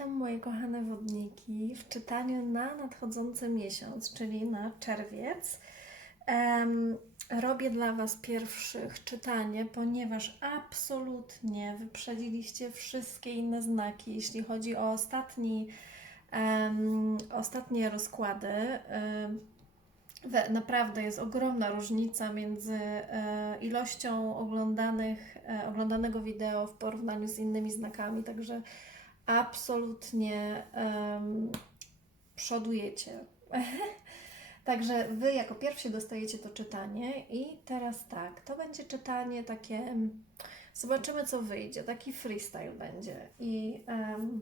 Witam moje kochane wodniki w czytaniu na nadchodzący miesiąc, czyli na czerwiec. Em, robię dla Was pierwszych czytanie, ponieważ absolutnie wyprzedziliście wszystkie inne znaki, jeśli chodzi o ostatni, em, ostatnie rozkłady. We- Naprawdę jest ogromna różnica między e, ilością oglądanych, e, oglądanego wideo w porównaniu z innymi znakami, także absolutnie em, przodujecie. Także Wy jako pierwsi dostajecie to czytanie i teraz tak, to będzie czytanie takie, zobaczymy co wyjdzie, taki freestyle będzie i em,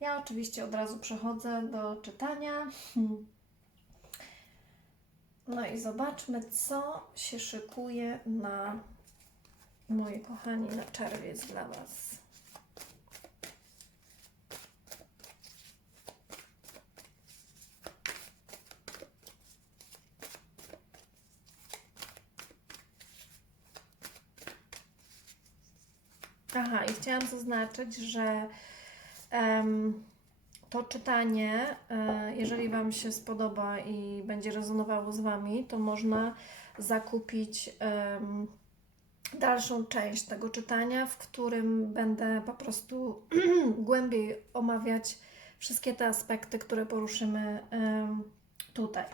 ja oczywiście od razu przechodzę do czytania. No i zobaczmy, co się szykuje na, moi kochani, na czerwiec dla Was. Aha, i chciałam zaznaczyć, że em, to czytanie, e, jeżeli Wam się spodoba i będzie rezonowało z Wami, to można zakupić em, dalszą część tego czytania, w którym będę po prostu głębiej omawiać wszystkie te aspekty, które poruszymy em, tutaj.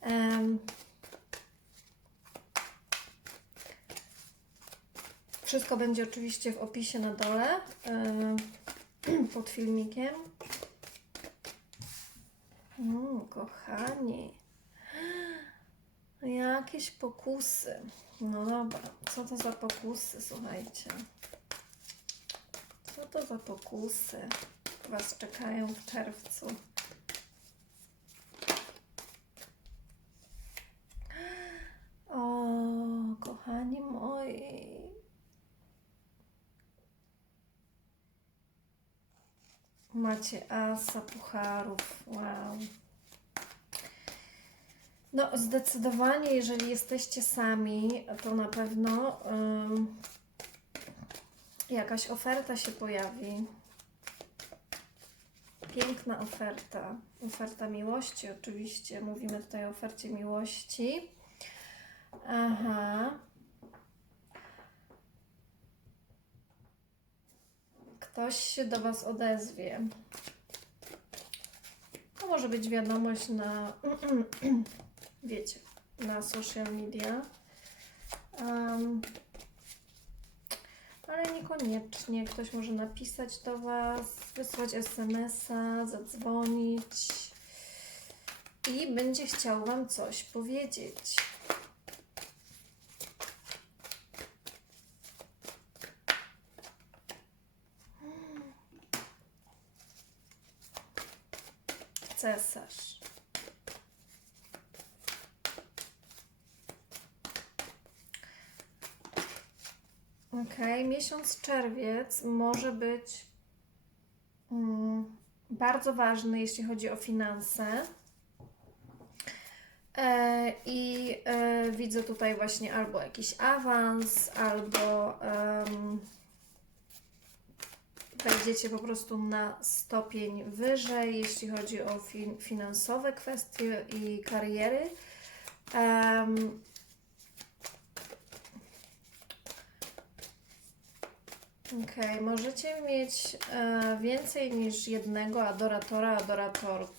Em, Wszystko będzie oczywiście w opisie na dole em, pod filmikiem. Mm, kochani, jakieś pokusy. No dobra, co to za pokusy, słuchajcie? Co to za pokusy Was czekają w czerwcu? O, kochani moi. Macie asa pucharów. Wow. No, zdecydowanie, jeżeli jesteście sami, to na pewno ym, jakaś oferta się pojawi. Piękna oferta. Oferta miłości, oczywiście. Mówimy tutaj o ofercie miłości. Aha. Ktoś się do Was odezwie. To może być wiadomość na, wiecie, na social media. Um, ale niekoniecznie. Ktoś może napisać do Was, wysłać SMS-a, zadzwonić i będzie chciał Wam coś powiedzieć. Cesarz. Ok, miesiąc czerwiec może być mm, bardzo ważny, jeśli chodzi o finanse. E, I e, widzę tutaj właśnie albo jakiś awans, albo em, wejdziecie po prostu na stopień wyżej, jeśli chodzi o fin finansowe kwestie i kariery. Em, Okej, możecie mieć e, więcej niż jednego adoratora, adoratorkę.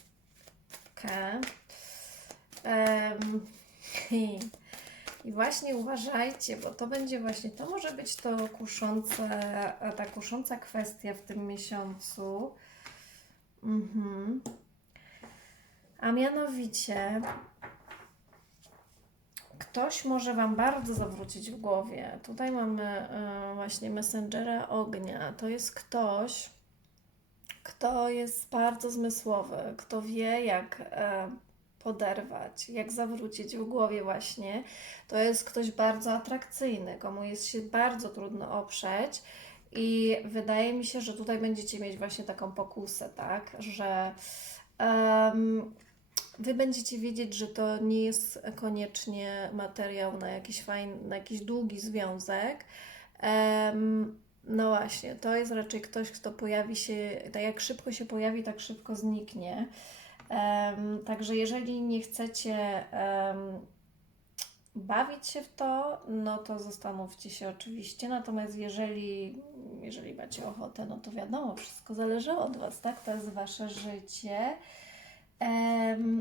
Em, i, właśnie uważajcie, bo to będzie właśnie, to może być to kuszące, e, ta kusząca kwestia w tym miesiącu. Mhm. A mianowicie ktoś może Wam bardzo zawrócić w głowie. Tutaj mamy e, właśnie Messengera ognia. To jest ktoś, kto jest bardzo zmysłowy, kto wie, jak e, poderwać, jak zawrócić w głowie właśnie. To jest ktoś bardzo atrakcyjny, komu jest się bardzo trudno oprzeć. I wydaje mi się, że tutaj będziecie mieć właśnie taką pokusę, tak, że em, Wy będziecie wiedzieć, że to nie jest koniecznie materiał na jakiś fajny, na jakiś długi związek. Em, No właśnie, to jest raczej ktoś, kto pojawi się, tak jak szybko się pojawi, tak szybko zniknie. Także jeżeli nie chcecie bawić się w to, no to zastanówcie się oczywiście. Natomiast jeżeli, jeżeli macie ochotę, no to wiadomo, wszystko zależy od Was, tak? To jest Wasze życie.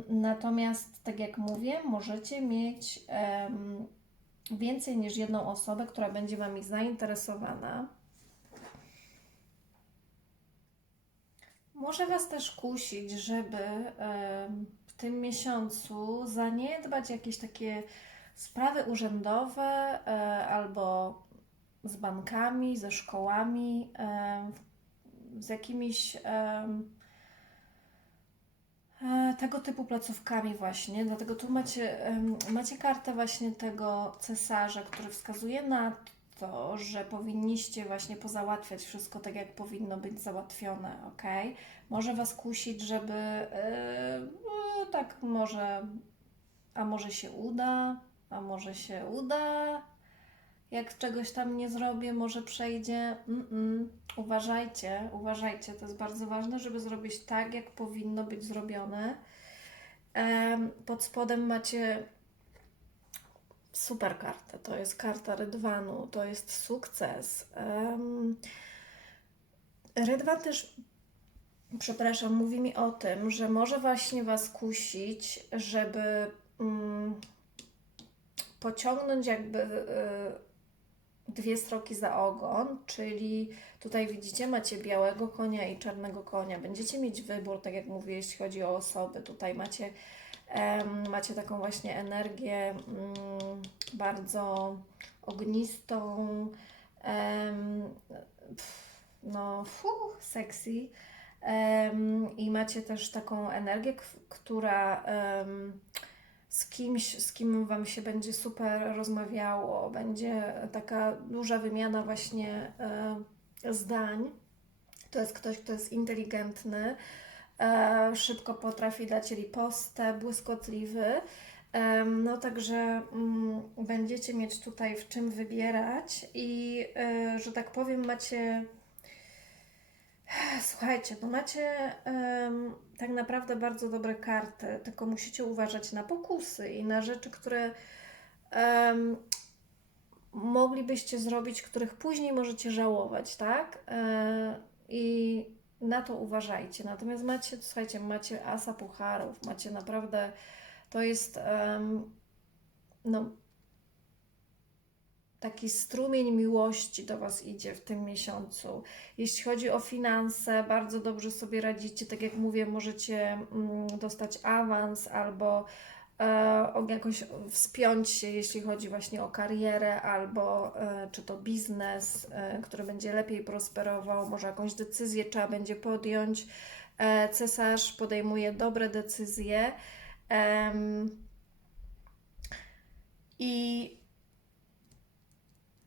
Natomiast, tak jak mówię, możecie mieć więcej niż jedną osobę, która będzie Wami zainteresowana. Może Was też kusić, żeby w tym miesiącu zaniedbać jakieś takie sprawy urzędowe e, albo z bankami, ze szkołami, z jakimiś e, tego typu placówkami właśnie. Dlatego tu macie, macie kartę właśnie tego cesarza, który wskazuje na to, że powinniście właśnie pozałatwiać wszystko tak, jak powinno być załatwione, ok? Może Was kusić, żeby e, no, tak może, a może się uda, a może się uda, jak czegoś tam nie zrobię, może przejdzie. Mm-mm. Uważajcie, uważajcie, to jest bardzo ważne, żeby zrobić tak, jak powinno być zrobione. Pod spodem macie super kartę. To jest karta Rydwanu, to jest sukces. Rydwan też, przepraszam, mówi mi o tym, że może właśnie Was kusić, żeby mm, pociągnąć jakby y, dwie stroki za ogon, czyli tutaj widzicie, macie białego konia i czarnego konia. Będziecie mieć wybór, tak jak mówię, jeśli chodzi o osoby. Tutaj macie, macie taką właśnie energię mm, bardzo ognistą, no, fuh, sexy. I macie też taką energię, która z kimś, z kim Wam się będzie super rozmawiało, będzie taka duża wymiana właśnie e, zdań. To jest ktoś, kto jest inteligentny, szybko potrafi dać ripostę, błyskotliwy. Em, No także mm, będziecie mieć tutaj w czym wybierać i, e, że tak powiem, macie Słuchajcie, no macie tak naprawdę bardzo dobre karty, tylko musicie uważać na pokusy i na rzeczy, które moglibyście zrobić, których później możecie żałować, tak? E, I na to uważajcie. Natomiast macie, słuchajcie, macie asa pucharów, macie naprawdę, to jest em, no, taki strumień miłości do Was idzie w tym miesiącu. Jeśli chodzi o finanse, bardzo dobrze sobie radzicie. Tak jak mówię, możecie mm, dostać awans albo jakoś wspiąć się, jeśli chodzi właśnie o karierę, albo e, czy to biznes, e, który będzie lepiej prosperował, może jakąś decyzję trzeba będzie podjąć. E, cesarz podejmuje dobre decyzje. I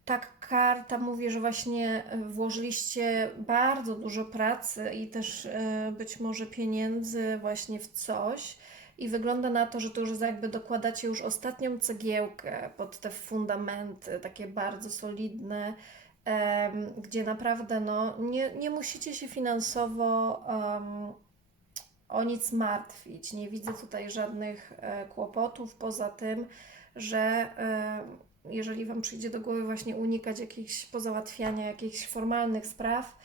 ta karta mówi, że właśnie włożyliście bardzo dużo pracy i też e, być może pieniędzy właśnie w coś. I wygląda na to, że to już jakby dokładacie już ostatnią cegiełkę pod te fundamenty, takie bardzo solidne, gdzie naprawdę no, nie, nie musicie się finansowo em, o nic martwić. Nie widzę tutaj żadnych e, kłopotów, poza tym, że jeżeli Wam przyjdzie do głowy właśnie unikać jakichś pozałatwiania jakichś formalnych spraw,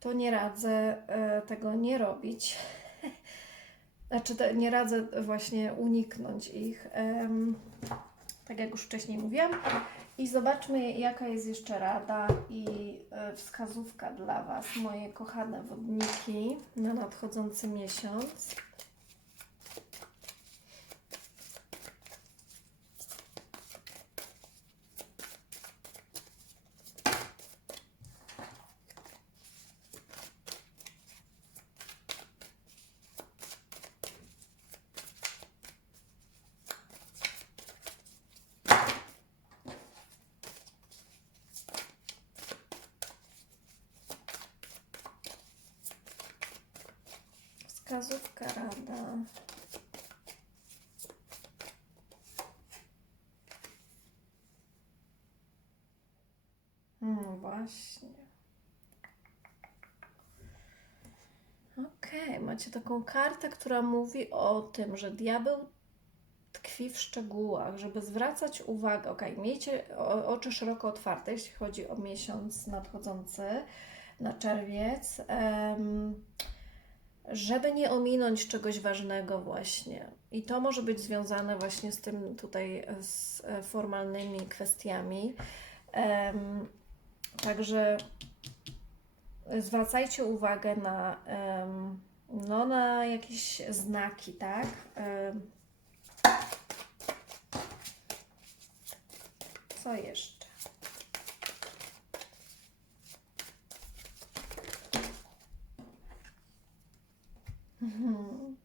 to nie radzę e, tego nie robić. Znaczy, te- nie radzę właśnie uniknąć ich. Tak jak już wcześniej mówiłam. I zobaczmy, jaka jest jeszcze rada i e, wskazówka dla Was, moje kochane wodniki, na nadchodzący miesiąc. wskazówka, rada. No właśnie. Okej, okay, macie taką kartę, która mówi o tym, że diabeł tkwi w szczegółach, żeby zwracać uwagę. Okej, okay, miejcie oczy szeroko otwarte, jeśli chodzi o miesiąc nadchodzący na czerwiec. Um, żeby nie ominąć czegoś ważnego właśnie. I to może być związane właśnie z tym tutaj, z e, formalnymi kwestiami. Em, Także zwracajcie uwagę na, em, no, na jakieś znaki, tak? Em, Co jeszcze? Mhm.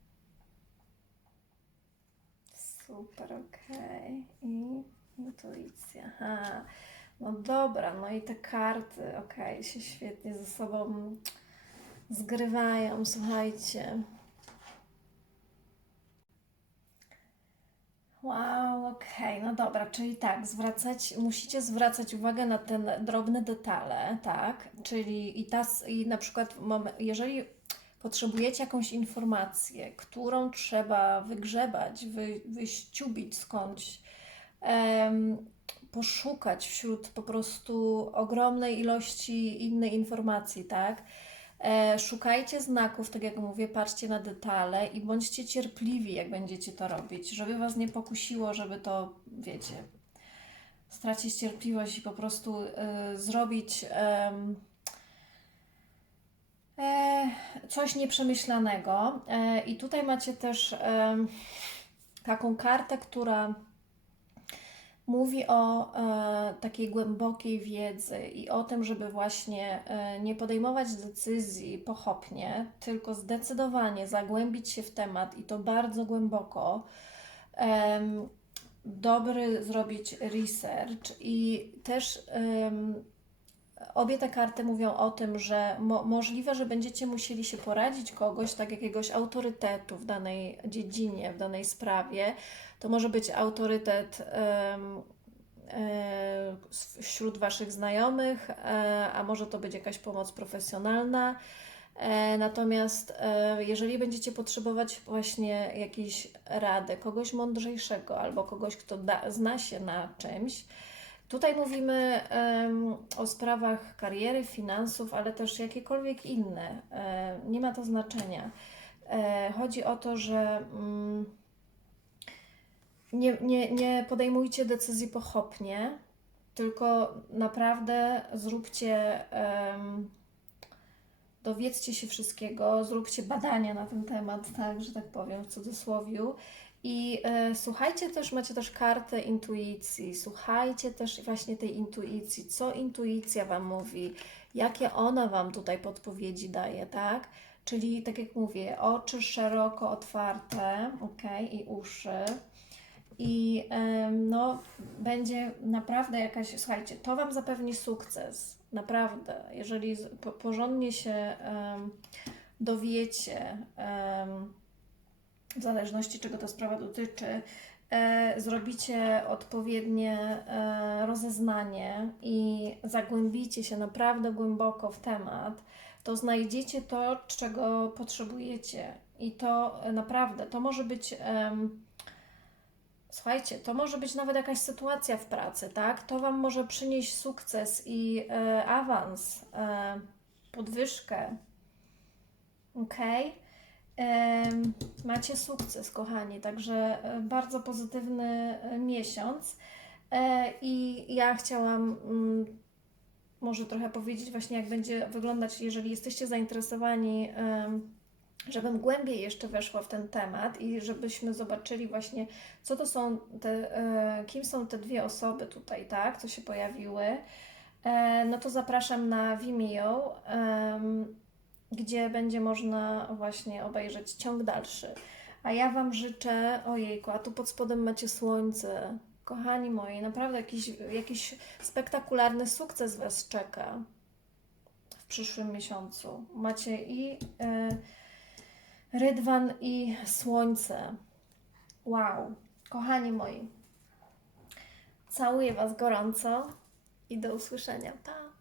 Super, okej. I intuicja. Aha. No dobra, no i te karty, okej, się świetnie ze sobą zgrywają, słuchajcie. Wow, okej, no dobra, czyli tak, zwracać, musicie zwracać uwagę na te drobne detale, tak? Czyli i, ta, i na przykład, jeżeli potrzebujecie jakąś informację, którą trzeba wygrzebać, wy, wyściubić skądś, em, poszukać wśród po prostu ogromnej ilości innej informacji, tak? E, szukajcie znaków, tak jak mówię, patrzcie na detale i bądźcie cierpliwi, jak będziecie to robić, żeby Was nie pokusiło, żeby to, wiecie, stracić cierpliwość i po prostu e, zrobić e, coś nieprzemyślanego. E, I tutaj macie też em, taką kartę, która mówi o e, takiej głębokiej wiedzy i o tym, żeby właśnie e, nie podejmować decyzji pochopnie, tylko zdecydowanie zagłębić się w temat i to bardzo głęboko. Dobry zrobić research i też em, obie te karty mówią o tym, że mo możliwe, że będziecie musieli się poradzić kogoś, tak jakiegoś autorytetu w danej dziedzinie, w danej sprawie. To może być autorytet s- wśród Waszych znajomych, e, a może to być jakaś pomoc profesjonalna. E, Natomiast e, jeżeli będziecie potrzebować właśnie jakiejś rady, kogoś mądrzejszego albo kogoś, kto da, zna się na czymś, tutaj mówimy em, o sprawach kariery, finansów, ale też jakiekolwiek inne. E, nie ma to znaczenia. E, chodzi o to, że mm, nie, nie, nie podejmujcie decyzji pochopnie, tylko naprawdę zróbcie. em, dowiedzcie się wszystkiego, zróbcie badania na ten temat, tak, że tak powiem w cudzysłowiu. I e, słuchajcie też, macie też kartę intuicji, słuchajcie też właśnie tej intuicji, co intuicja Wam mówi, jakie ona Wam tutaj podpowiedzi daje, tak? Czyli tak jak mówię, oczy szeroko otwarte, ok, i uszy. I em, no, będzie naprawdę jakaś, słuchajcie, to Wam zapewni sukces, naprawdę. Jeżeli porządnie się em, dowiecie, em, w zależności czego ta sprawa dotyczy, e, zrobicie odpowiednie e, rozeznanie i zagłębicie się naprawdę głęboko w temat, to znajdziecie to, czego potrzebujecie. I to e, naprawdę, to może być. Słuchajcie, to może być nawet jakaś sytuacja w pracy, tak? To Wam może przynieść sukces i awans, podwyżkę. Ok? Em, macie sukces, kochani, także e, bardzo pozytywny e, miesiąc. E, I ja chciałam mm, może trochę powiedzieć właśnie, jak będzie wyglądać, jeżeli jesteście zainteresowani, żebym głębiej jeszcze weszła w ten temat i żebyśmy zobaczyli właśnie, co to są te, kim są te dwie osoby tutaj, tak, co się pojawiły. No to zapraszam na Vimeo, gdzie będzie można właśnie obejrzeć ciąg dalszy. A ja Wam życzę, ojejku, a tu pod spodem macie słońce. Kochani moi, naprawdę jakiś, jakiś spektakularny sukces Was czeka w przyszłym miesiącu. Macie i e, rydwan, i słońce. Wow, kochani moi, całuję Was gorąco i do usłyszenia. Pa!